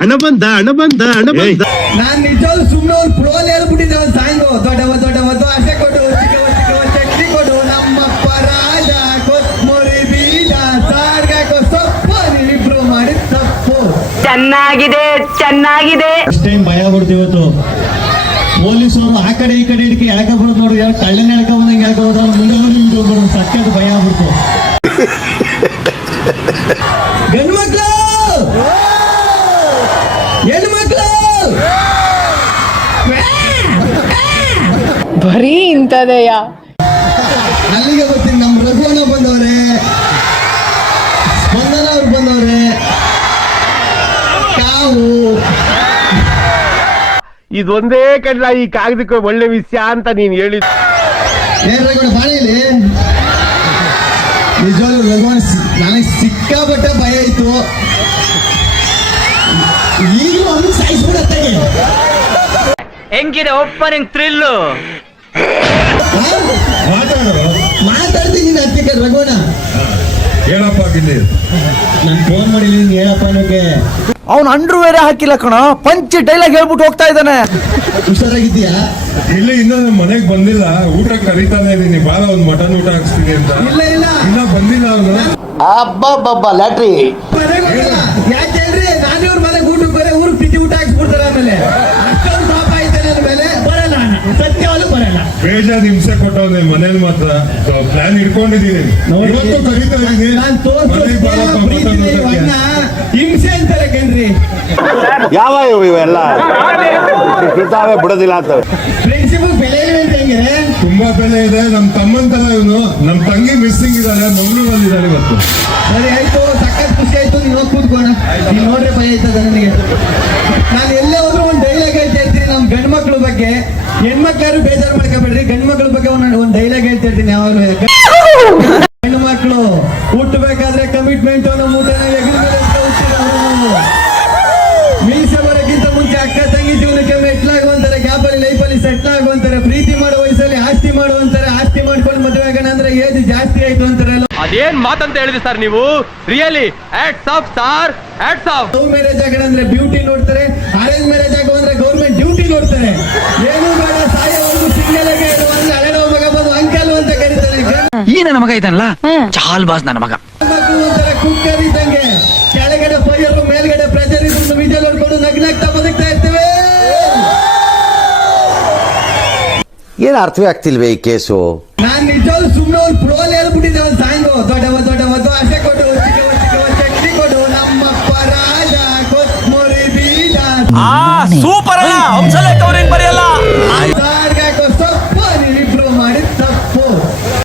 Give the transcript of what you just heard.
ಹಣ ಬಂದ ನಾನ್ ನಿಜವಾಗ್ಲೂ ಸುಮ್ಮನೆ ಒಂದು ಪ್ರೋಲ್ ಹೇಳ್ಬಿಟ್ಟಿದ್ದೆ ಒಂದು ಸಾಂಗು ದೊಡ್ಡವ ಆಸೆ ಕೊಡು ಚಿಕ್ಕವ ಚಕ್ರಿ ಕೊಡು ನಮ್ಮಪ್ಪ ರಾಜ ಕೊತ್ಮುರಿ ಬೀಜ ಸಾರ್ಗಾಕೋ ಸೊಪ್ಪು ನೀವಿಬ್ರು ಮಾಡಿದ ತಪ್ಪು. ಚೆನ್ನಾಗಿದೆ ಫಸ್ಟ್ ಟೈಮ್ ಭಯ ಬಿಡ್ತೀವಿ ಇವತ್ತು. ಪೊಲೀಸರು ಆ ಕಡೆ ಈ ಕಡೆ ಹಿಡಿಕೆ ಎಳಕ ಬರೋದು ನೋಡಿ, ಯಾರು ಕಳ್ಳನ ಎಳಕ ಬಂದಂಗೆ ಎಳಕ ಹೋದ ಮುಂದೆ ಹೋಗ್ಬಿಡೋದು ಸಕ್ಕದ ಭಯ ಆಗ್ಬಿಡ್ತು. ಗಂಡು ಮಕ್ಳು ಹೆಣ್ಣು ಮಕ್ಳು ಬರೀ ಇಂಥದೆಯ. ಅಲ್ಲಿಗೆ ಬರ್ತೀನಿ. ನಮ್ಮ ರಘುವಣ್ಣ ಬಂದವ್ರೆ, ಸ್ಪಂದನ ಅವ್ರು ಬಂದವ್ರೆ, ಕಾವು ಇದೊಂದೇ ಕಡ್ಲ ಈ ಕಾಗದಕ್ಕೆ ಒಳ್ಳೆ ವಿಷಯ ಅಂತ ನೀನ್ ಹೇಳಿದ್. ಏನ್ ರಘುವಣ್ಣ ಬಾಳೆಯಲ್ಲಿ ನಿಜವಾಗ್ಲೂ ರಘುವಣ್ಣ ನನಗೆ ಸಿಕ್ಕಾಪಟ್ಟೆ ಭಯ ಇತ್ತು. ಈಗಲೂ ಅವ್ನಿಗೆ ಸಾಯಿಸ್ಬಿಡತ್ತಾಗೆ. ಹೆಂಗಿದೆ ಓಪನಿಂಗ್ ಥ್ರಿಲ್ಲು? ಮಾತಾಡ್ತೀನಿ ಅದಕ್ಕೆ ರಘುವಣ್ಣ. ಹೇಳಪ್ಪ ಗಿಲ್ಲಿ, ನಾನು ಫೋನ್ ಮಾಡಿದ್ದೀನಿ ಹೇಳಪ್ಪ ನನಗೆ. ಅವ್ನು ಅಂಡ್ರು ಬೇರೆ ಹಾಕಿಲ್ಲ ಕಣ, ಪಂಚ್ ಡೈಲಾಗ್ ಹೇಳ್ಬಿಟ್ಟು ಹೋಗ್ತಾ ಇದ್ದಾನೆ. ಹುಷಾರಾಗಿದ್ದೀಯಾ? ಇಲ್ಲಿ ಇನ್ನೂ ನಮ್ಮ ಮನೆಗೆ ಬಂದಿಲ್ಲ, ಊಟ ಕರೀತಾನೆ ಇದೀನಿ, ಬಾಳ ಒಂದ್ ಮಟನ್ ಊಟ ಹಾಕ್ಸ್ತೀನಿ ಅಂತ. ಇಲ್ಲ ಇನ್ನ ಬಂದಿಲ್ಲ ಅವನು. ಲ್ಯಾಟ್ರಿ ಯಾಕೆ ಹೇಳ್ರಿ, ನಾನು ಇವ್ರ ಮನೆಗೆ ಊಟಕ್ಕೆ ಬರೀ ಊರಿಗೆ ತಿಂಡಿ ಊಟ ಹಾಕ್ಸ್ಬಿಡ್ತಾರೆ. ಆಮೇಲೆ ಅಷ್ಟೊಂದು ಪಾಪ ಐತೆ ನನ್ನ ಮೇಲೆ. ಬರಲ್ಲ, ಸತ್ಯವಾಗ್ಲೂ ಬರಲ್ಲ. ಬೇಜಾನ್ ಹಿಂಸೆ ಕೊಟ್ಟವನೆ ಮನೇಲಿ ಮಾತ್ರ. ಪ್ಲಾನ್ ಇಟ್ಕೊಂಡಿದೀನಿ, ಇವತ್ತು ಕರೀತಾ ಇದೀನಿ. ನಾನು ತೋರಿಸ್ತೀನಿ ಹಿಂಸೆ ಅಂತಾರೆ ಕಣ್ರಿ. ಯಾವ ಇವೆಲ್ಲ ಇರ್ತಾವೆ ಬಿಡೋದಿಲ್ಲ ಅಂತವೆ. ಫ್ರೆಂಡ್ಶಿಪ್ ಬೆಲೆ ಇಲ್ಲ ಅಂತ ಹೆಂಗೆ? ತುಂಬಾ ಬೆಲೆ ಇದೆ. ನಮ್ ತಮ್ಮನ್ ತರ ಇವನು. ನಮ್ ತಂಗಿ ಮಿಸ್ಸಿಂಗ್ ಇದ್ದಾಳೆ, ಮಂಗಳೂರಲ್ಲಿ ಇದ್ದಾಳೆ ಇವತ್ತು. ಸರಿ ಆಯ್ತು, ಸಖತ್ ಖುಷಿ ಆಯ್ತು. ನೀವು ಹೋಗಿ ಕೂತ್ಕೋಣ. ನೀವು ನೋಡ್ರೆ ಭಯ ಆಯ್ತದ ನನಗೆ. ನಾನು ಎಲ್ಲೇ ಹೋದ್ರು ಒಂದು ಡೈಲಾಗ್ ಹೇಳ್ತಾ ಇರ್ತೀನಿ ನಮ್ ಗಂಡು ಮಕ್ಳ ಬಗ್ಗೆ. ಹೆಣ್ಮಕ್ಳು ಯಾರು ಬೇಜಾರು ಮಾಡ್ಕೋಬೇಡ್ರಿ, ಗಂಡು ಮಕ್ಳ ಬಗ್ಗೆ ಒಂದು ಡೈಲಾಗ್ ಹೇಳ್ತಾ ಇರ್ತೀನಿ. ಯಾವಾಗ ಹೆಣ್ಣು ಮಕ್ಕಳು ಹುಟ್ಟಬೇಕಾದ್ರೆ ಕಮಿಟ್ಮೆಂಟ್ ನಮ್ಮ ಊಟನ ಮೀಸೆ ಬರೋಕ್ಕಿಂತ ಮುಂಚೆ ಅಕ್ಕ ತಂಗಿ ಜೀವನಕ್ಕೆ ಮೆಟ್ಲಾಗುವಂತಾರೆ, ಗ್ಯಾಪಲ್ಲಿ ಲೈಫಲ್ಲಿ ಸೆಟ್ಲ್ ಆಗುವಂತಾರೆ, ಪ್ರೀತಿ ಮಾಡೋ ವಯಸ್ಸಲ್ಲಿ ಆಸ್ತಿ ಮಾಡುವಂತಾರೆ, ಆಸ್ತಿ ಮಾಡ್ಕೊಂಡು ಮದುವೆ ಆಗೋಣ ಅಂದ್ರೆ ಏಜ್ ಜಾಸ್ತಿ ಆಯ್ತು ಅಂತಾರೆ. ಅದೇನ್ ಮಾತಂತ ಹೇಳಿದ್ರಿ ಸರ್ ನೀವು? Really hats off sir, hats off. Love marriage ಆಗೋಣ ಅಂದ್ರೆ ಬ್ಯೂಟಿ ನೋಡ್ತಾರೆ, ಅರೇಂಜ್ ಮ್ಯಾರೇಜ್ ಆಗೋ ಅಂದ್ರೆ ಗೌರ್ಮೆಂಟ್ ಡ್ಯೂಟಿ ನೋಡ್ತಾರೆ. ಏನು ಬೇಡ ಸಾಯೋವರೆಗೂ ಸಿಂಗಲ್ ಆಗಿ ಇರುವ ಅಂದ್ರೆ ಹಳೆಡೋ ಮಗ ಬಂದು ಅಂಕಲ್ ಅಂತ ಕರೀತಾರೆ. ಈ ನನ್ನ ಮಗ ಇದ್ದಾನಲ್ಲ ಚಾಲ್ ಬಾಸ್ ನನ್ನ ಮಗ. ಮಕ್ಕಳು ಒಂಥರ ಕುಕ್ಕರ್ ಇದ್ದಂಗೆ, ಕೆಳಗಡೆ ಫೈರ್ ಮೇಲ್ಗಡೆ ಪ್ರೆಷರ್ ಇದ್ದು ವಿಜಲ್ ಹೊಡ್ಕೊಂಡು ನಗ್ನಾಗ್ತಾ ಬದುಕ್ತಾ ಇರ್ತೇವೆ. ಏನು ಅರ್ಥವೇ ಆಗ್ತಿಲ್ವೇ ಈ ಕೇಸು? ನಾನ್ ನಿಜವಾಗ್ಲೂ ಸುಮ್ಮನೆ ಒಂದು ಪ್ರೋಲ್ ಹೇಳ್ಬಿಟ್ಟಿದ್ದೆ ಒಂದು ಸಾಂಗು ದೊಡ್ಡವ ಆಸೆ ಕೊಡು ಚಿಕ್ಕವ ಚಕ್ರಿ ಕೊಡು ನಮ್ಮಪ್ಪ ರಾಜ ಕೊತ್ಮುರಿ ಬೀಜ. ಸೂಪರ್ ಅಲ್ಲ, ಹಂಸಲೇಖ ಅವ್ರೇನ್ ಬರೀ